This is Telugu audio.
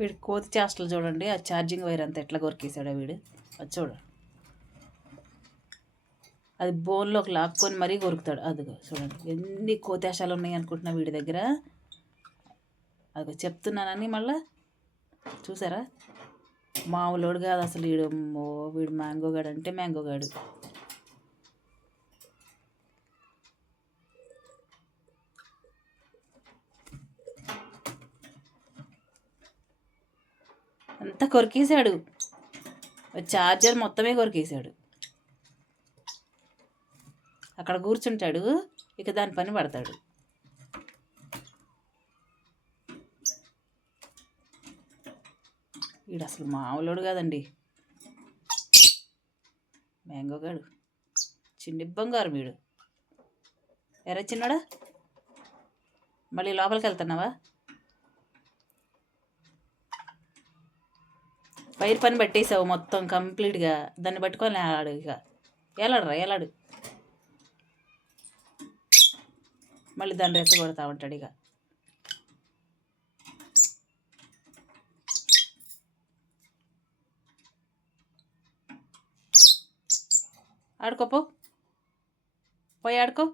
వీడు కోతి చేష్టలు చూడండి. ఆ ఛార్జింగ్ వైర్ అంతా ఎట్లా కొరికేసాడో వీడు. అది చూడ, అది బోన్లోకి లాక్కొని మరీ కొరుకుతాడు. అదిగో చూడండి ఎన్ని కోతేశాలు ఉన్నాయి అనుకుంటున్నా వీడి దగ్గర. అదిగో చెప్తున్నానని మళ్ళా చూసారా, మామూలోడు కాదు అసలు వీడు. వీడు మ్యాంగో గాడు అంటే మ్యాంగో గాడు. అంతా కొరికేశాడు, చార్జర్ మొత్తమే కొరికేశాడు. అక్కడ కూర్చుంటాడు, ఇక దాని పని పడతాడు. వీడు అసలు మామూలుడు కాదండి, మ్యాంగో గాడు. చిన్ని బంగారు వీడు. ఎరా చిన్నడా, మళ్ళీ లోపలికి వెళ్తున్నావా? వైర్ పని పట్టేసావు మొత్తం కంప్లీట్గా. దాన్ని పట్టుకొని ఏలాడు, ఇక ఏలాడరా ఏలాడు. మళ్ళీ దాన్ని రెచ్చగొడతా ఉంటాడు ఇక. ఆడుకోపో, పోయి ఆడుకో.